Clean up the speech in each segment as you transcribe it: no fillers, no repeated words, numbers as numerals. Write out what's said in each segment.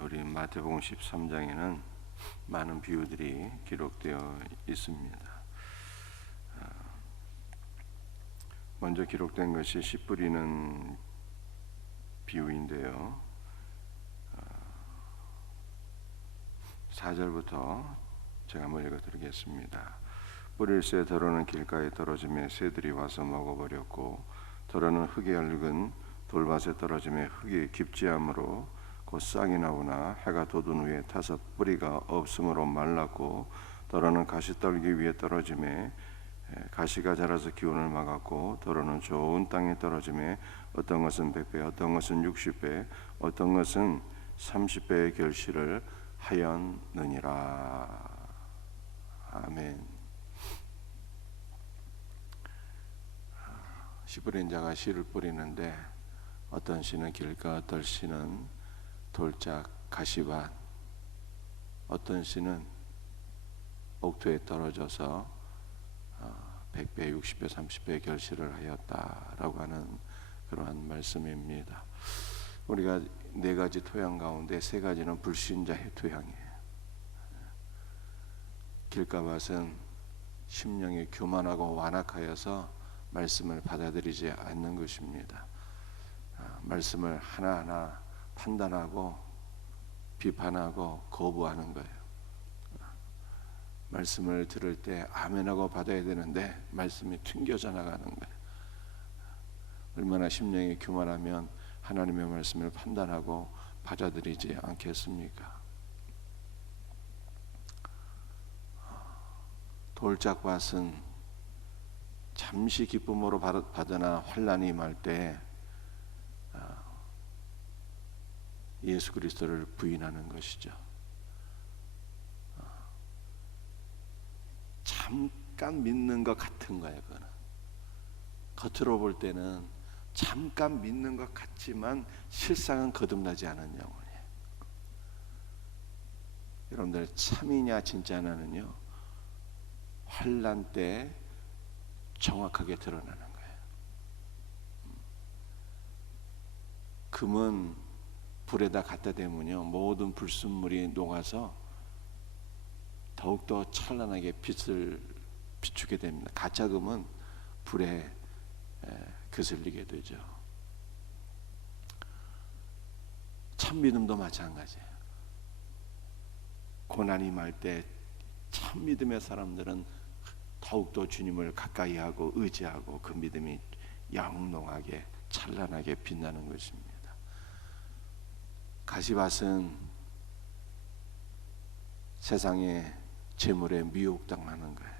우리 마태복음 13장에는 많은 비유들이 기록되어 있습니다. 먼저 기록된 것이 씨 뿌리는 비유인데요. 4절부터 제가 한번 읽어드리겠습니다. 뿌릴새 더러는 길가에 떨어짐에 새들이 와서 먹어버렸고, 더러는 흙에 얽은 돌밭에 떨어짐에 흙이 깊지함으로 곧 싹이 나오나 해가 돋은 후에 타서 뿌리가 없으므로 말랐고, 더러는 가시떨기 위에 떨어짐에 가시가 자라서 기운을 막았고, 더러는 좋은 땅에 떨어짐에 어떤 것은 100배, 어떤 것은 60배, 어떤 것은 30배의 결실을 하였느니라. 아멘. 씨 뿌린 자가 씨를 뿌리는데, 어떤 씨는 길가, 어떤 씨는 돌짝, 가시밭, 어떤 씨는 옥토에 떨어져서 100배, 60배, 30배의 결실을 하였다라고 하는 그러한 말씀입니다. 우리가 네 가지 토양 가운데 세 가지는 불신자의 토양이에요. 길가밭은 심령이 교만하고 완악하여서 말씀을 받아들이지 않는 것입니다. 말씀을 하나하나 판단하고 비판하고 거부하는 거예요. 말씀을 들을 때 아멘하고 받아야 되는데 말씀이 튕겨져 나가는 거예요. 얼마나 심령이 교만하면 하나님의 말씀을 판단하고 받아들이지 않겠습니까? 돌짝밭은 잠시 기쁨으로 받으나 환난이 임할 때 예수 그리스도를 부인하는 것이죠. 잠깐 믿는 것 같은 거예요. 그거는 겉으로 볼 때는 잠깐 믿는 것 같지만 실상은 거듭나지 않은 영혼이에요. 여러분들 참이냐 진짜냐는요, 환난 때 정확하게 드러나는 거예요. 금은 불에다 갖다 대면요, 모든 불순물이 녹아서 더욱더 찬란하게 빛을 비추게 됩니다. 가짜금은 불에 거슬리게 되죠. 참믿음도 마찬가지예요. 고난이 임할 때 참믿음의 사람들은 더욱더 주님을 가까이하고 의지하고 그 믿음이 영롱하게 찬란하게 빛나는 것입니다. 가시밭은 세상의 재물에 미혹당하는 거예요.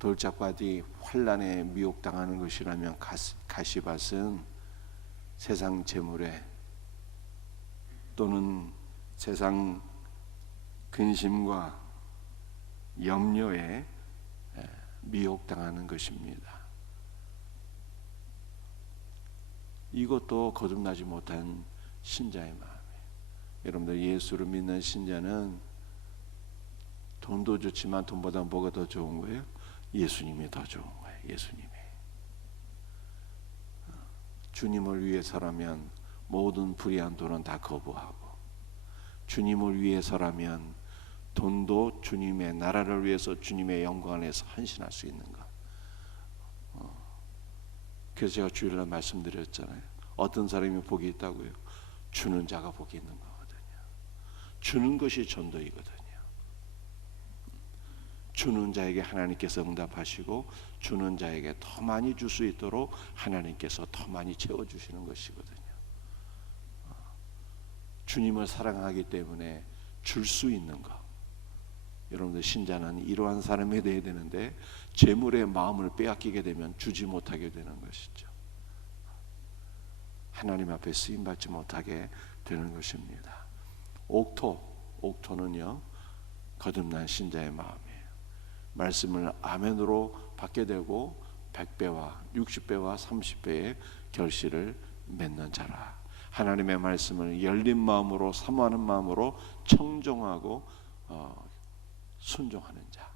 돌짝밭이 환난에 미혹당하는 것이라면 가시밭은 세상 재물에 또는 세상 근심과 염려에 미혹당하는 것입니다. 이것도 거듭나지 못한 신자의 마음이에요. 여러분들 예수를 믿는 신자는 돈도 좋지만 돈보다 뭐가 더 좋은 거예요? 예수님이 더 좋은 거예요. 예수님이. 주님을 위해서라면 모든 불의한 돈은 다 거부하고, 주님을 위해서라면 돈도 주님의 나라를 위해서 주님의 영광을 위해서 헌신할 수 있는 것. 그래서 제가 주일날 말씀드렸잖아요. 어떤 사람이 복이 있다고요? 주는 자가 복이 있는 거거든요. 주는 것이 전도이거든요. 주는 자에게 하나님께서 응답하시고, 주는 자에게 더 많이 줄 수 있도록 하나님께서 더 많이 채워주시는 것이거든요. 주님을 사랑하기 때문에 줄 수 있는 것. 여러분들 신자는 이러한 사람이 되어야 되는데, 재물의 마음을 빼앗기게 되면 주지 못하게 되는 것이죠. 하나님 앞에 쓰임받지 못하게 되는 것입니다. 옥토는요, 거듭난 신자의 마음이에요. 말씀을 아멘으로 받게 되고 100배와 60배와 30배의 결실을 맺는 자라. 하나님의 말씀을 열린 마음으로 사모하는 마음으로 청종하고 순종하는 자,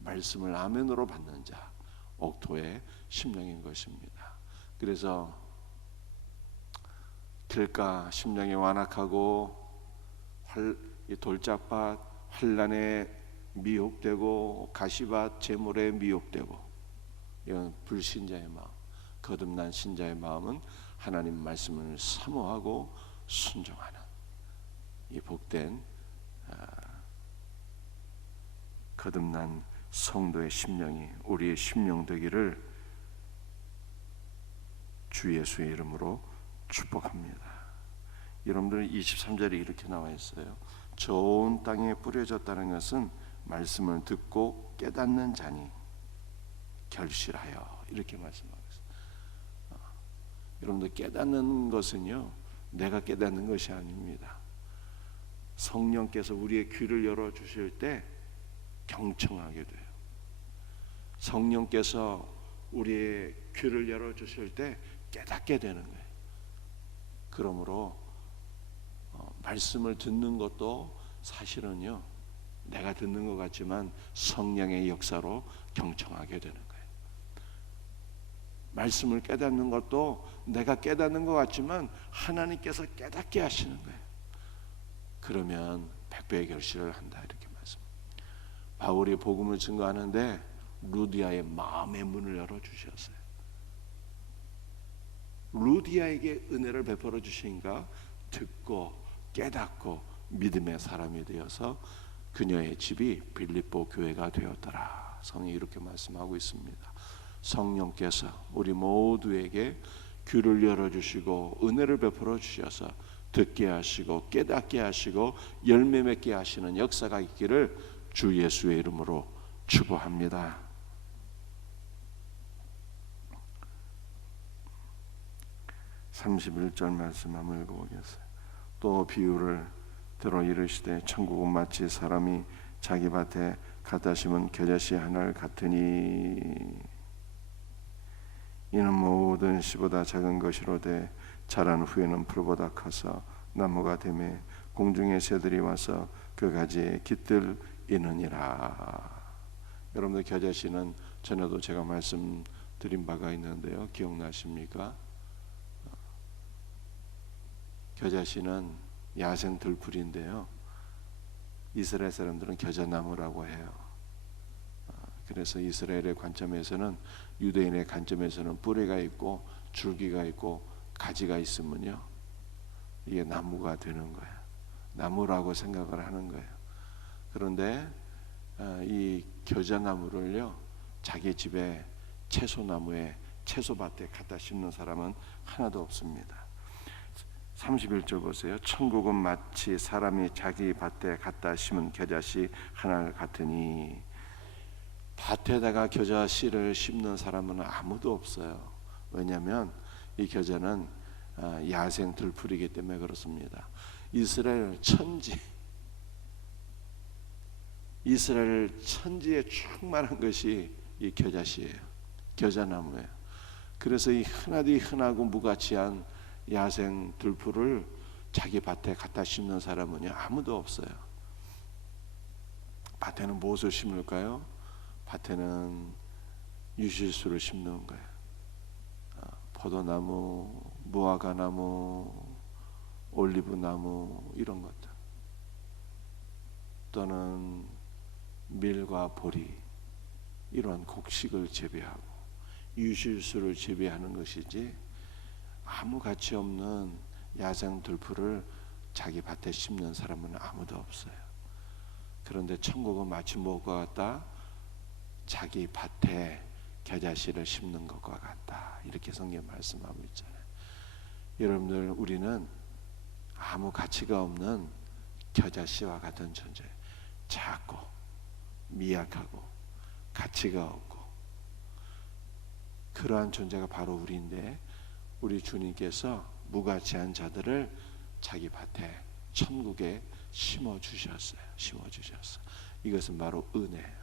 말씀을 아멘으로 받는 자, 옥토의 심령인 것입니다. 그래서 길가 심령이 완악하고 이 돌짝밭 환난에 미혹되고 가시밭 재물에 미혹되고 이런 불신자의 마음, 거듭난 신자의 마음은 하나님 말씀을 사모하고 순종하는 이 복된 거듭난 성도의 심령이 우리의 심령 되기를 주 예수의 이름으로 축복합니다. 여러분들 23절에 이렇게 나와 있어요. 좋은 땅에 뿌려졌다는 것은 말씀을 듣고 깨닫는 자니 결실하여, 이렇게 말씀하고 있어요. 여러분들 깨닫는 것은요, 내가 깨닫는 것이 아닙니다. 성령께서 우리의 귀를 열어주실 때 경청하게 돼요. 성령께서 우리의 귀를 열어주실 때 깨닫게 되는 거예요. 그러므로 말씀을 듣는 것도 사실은요, 내가 듣는 것 같지만 성령의 역사로 경청하게 되는 거예요. 말씀을 깨닫는 것도 내가 깨닫는 것 같지만 하나님께서 깨닫게 하시는 거예요. 그러면 백배의 결실을 한다, 이렇게 말씀. 바울이 복음을 증거하는데 루디아의 마음의 문을 열어주셨어요. 루디아에게 은혜를 베풀어 주시니까 듣고 깨닫고 믿음의 사람이 되어서 그녀의 집이 빌립보 교회가 되었더라. 성경이 이렇게 말씀하고 있습니다. 성령께서 우리 모두에게 귀를 열어주시고 은혜를 베풀어 주셔서 듣게 하시고 깨닫게 하시고 열매 맺게 하시는 역사가 있기를 주 예수의 이름으로 축복합니다. 31절 말씀 한번 읽어보겠어요. 또 비유를 들어 이르시되 천국은 마치 사람이 자기 밭에 갖다 심은 겨자씨 하나를 같으니 이는 모든 씨보다 작은 것이로되 자란 후에는 풀보다 커서 나무가 되매 공중의 새들이 와서 그 가지에 깃들이느니라. 여러분들 겨자씨는 전에도 제가 말씀드린 바가 있는데요, 기억나십니까? 겨자씨는 야생 들풀인데요, 이스라엘 사람들은 겨자나무라고 해요. 그래서 이스라엘의 관점에서는, 유대인의 관점에서는 뿌리가 있고 줄기가 있고 가지가 있으면요, 이게 나무가 되는 거예요. 나무라고 생각을 하는 거예요. 그런데 이 겨자나무를요, 자기 집에 채소나무에 채소밭에 갖다 심는 사람은 하나도 없습니다. 31절 보세요. 천국은 마치 사람이 자기 밭에 갖다 심은 겨자씨 하나 같으니. 밭에다가 겨자씨를 심는 사람은 아무도 없어요. 왜냐하면 이 겨자는 야생 들풀이기 때문에 그렇습니다. 이스라엘 천지에 충만한 것이 이 겨자씨예요. 겨자나무예요. 그래서 이 흔하고 무가치한 야생 들풀을 자기 밭에 갖다 심는 사람은 아무도 없어요. 밭에는 무엇을 심을까요? 밭에는 유실수를 심는 거예요. 포도나무, 무화과나무, 올리브나무, 이런 것들, 또는 밀과 보리, 이런 곡식을 재배하고 유실수를 재배하는 것이지, 아무 가치 없는 야생 들풀을 자기 밭에 심는 사람은 아무도 없어요. 그런데 천국은 마치 무엇과 같다? 자기 밭에 겨자씨를 심는 것과 같다, 이렇게 성경에 말씀하고 있잖아요. 여러분들, 우리는 아무 가치가 없는 겨자씨와 같은 존재, 작고 미약하고 가치가 없고 그러한 존재가 바로 우리인데, 우리 주님께서 무가치한 자들을 자기 밭에 천국에 심어 주셨어요. 이것은 바로 은혜예요.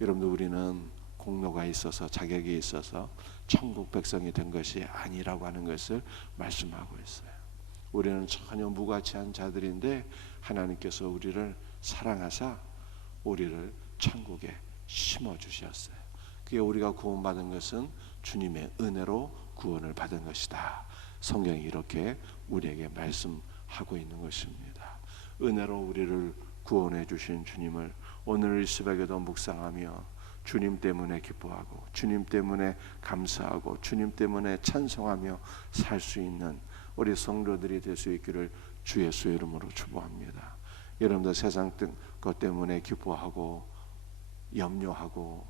여러분들, 우리는 공로가 있어서 자격이 있어서 천국 백성이 된 것이 아니라고 하는 것을 말씀하고 있어요. 우리는 전혀 무가치한 자들인데 하나님께서 우리를 사랑하사 우리를 천국에 심어 주셨어요. 그게 우리가 구원받은 것은 주님의 은혜로 구원을 받은 것이다. 성경이 이렇게 우리에게 말씀하고 있는 것입니다. 은혜로 우리를 구원해 주신 주님을 오늘 이 새벽에도 묵상하며 주님 때문에 기뻐하고 주님 때문에 감사하고 주님 때문에 찬송하며 살 수 있는 우리 성도들이 될 수 있기를 주 예수의 이름으로 축복합니다. 여러분들 세상 것 때문에 기뻐하고 염려하고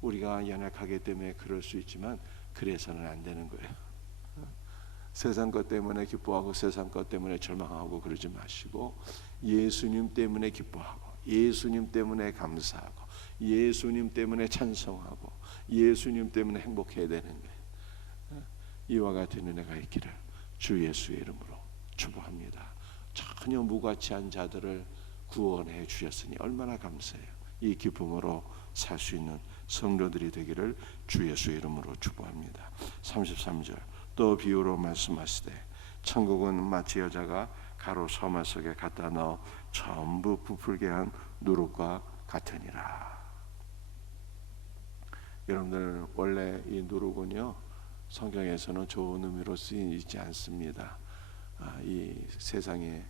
우리가 연약하기 때문에 그럴 수 있지만 그래서는 안 되는 거예요. 세상 것 때문에 기뻐하고 세상 것 때문에 절망하고 그러지 마시고 예수님 때문에 기뻐하고 예수님 때문에 감사하고 예수님 때문에 찬송하고 예수님 때문에 행복해야 되는 거예요. 이와 같은 은혜가 있기를 주 예수의 이름으로 축복합니다. 전혀 무가치한 자들을 구원해 주셨으니 얼마나 감사해요. 이 기쁨으로 살 수 있는 성도들이 되기를 주 예수의 이름으로 축복합니다. 33절 또 비유로 말씀하시되 천국은 마치 여자가 가로 서말 속에 갖다 넣어 전부 부풀게 한 누룩과 같으니라. 여러분들 원래 이 누룩은요 성경에서는 좋은 의미로 쓰이지 않습니다. 이 세상에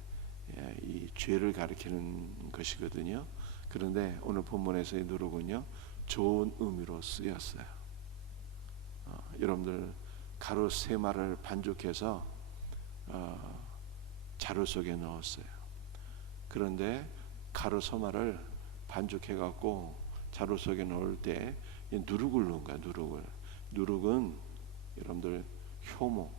이 죄를 가리키는 것이거든요. 그런데 오늘 본문에서의 누룩은요 좋은 의미로 쓰였어요. 여러분들 가루 세 마를 반죽해서 자루 속에 넣었어요. 그런데 가루 세 마를 반죽해 갖고 자루 속에 넣을 때 누룩을 넣은 거야. 누룩은 여러분들 효모,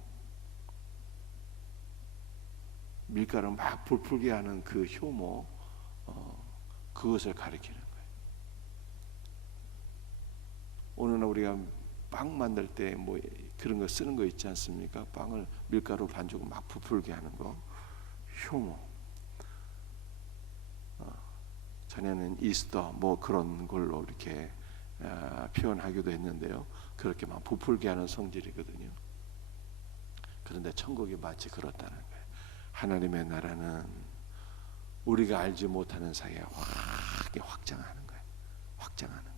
밀가루 막 불풀게 하는 그 효모, 그것을 가리키는 거예요. 오늘날 우리가 빵 만들 때 뭐 그런 거 쓰는 거 있지 않습니까? 빵을 밀가루 반죽 막 부풀게 하는 거, 효모. 전에는 이스터 뭐 그런 걸로 이렇게 표현하기도 했는데요. 그렇게 막 부풀게 하는 성질이거든요. 그런데 천국이 마치 그렇다는 거예요. 하나님의 나라는 우리가 알지 못하는 사이에 확장하는 거예요. 확장하는 거예요.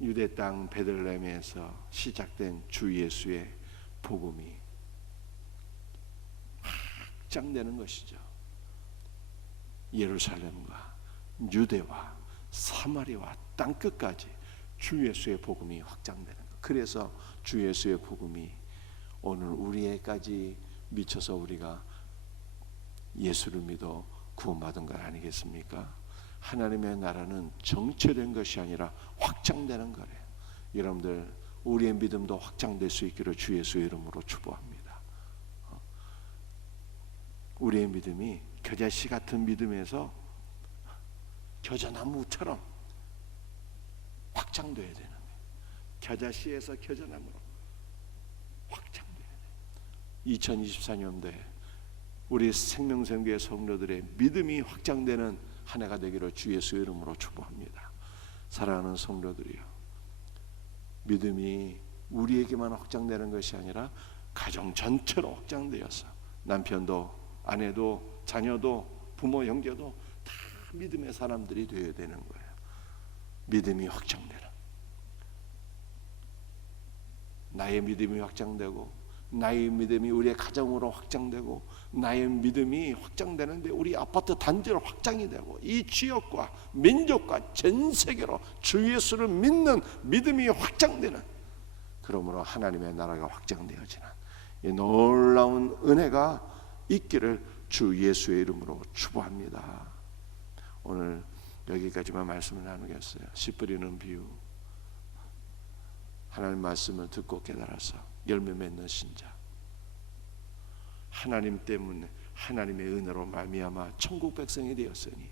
유대 땅 베들레헴에서 시작된 주 예수의 복음이 확장되는 것이죠. 예루살렘과 유대와 사마리아와 땅끝까지 주 예수의 복음이 확장되는 것. 그래서 주 예수의 복음이 오늘 우리에까지 미쳐서 우리가 예수를 믿어 구원받은 것 아니겠습니까? 하나님의 나라는 정체된 것이 아니라 확장되는 거래요. 여러분들 우리의 믿음도 확장될 수 있기를 주 예수의 이름으로 축복합니다. 우리의 믿음이 겨자씨 같은 믿음에서 겨자나무처럼 확장돼야 되는 거예요. 겨자씨에서 겨자나무로 확장돼야 돼요. 2024년도에 우리 생명샘교회 성도들의 믿음이 확장되는 한 해가 되기를 주 예수의 이름으로 축복합니다. 사랑하는 성도들이요, 믿음이 우리에게만 확장되는 것이 아니라 가정 전체로 확장되어서 남편도 아내도 자녀도 부모 형제도 다 믿음의 사람들이 되어야 되는 거예요. 믿음이 확장되는, 나의 믿음이 확장되고 나의 믿음이 우리의 가정으로 확장되고 나의 믿음이 확장되는데 우리 아파트 단지로 확장이 되고 이 지역과 민족과 전 세계로 주 예수를 믿는 믿음이 확장되는, 그러므로 하나님의 나라가 확장되어지는 이 놀라운 은혜가 있기를 주 예수의 이름으로 축복합니다. 오늘 여기까지만 말씀을 나누겠어요. 씨 뿌리는 비유. 하나님 말씀을 듣고 깨달아서 열매 맺는 신자, 하나님 때문에 하나님의 은혜로 말미암아 천국 백성이 되었으니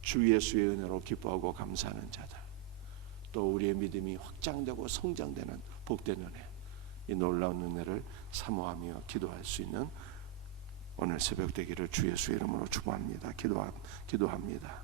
주 예수의 은혜로 기뻐하고 감사하는 자들, 또 우리의 믿음이 확장되고 성장되는 복된 은혜, 이 놀라운 은혜를 사모하며 기도할 수 있는 오늘 새벽 되기를 주 예수의 이름으로 축복합니다. 기도합니다.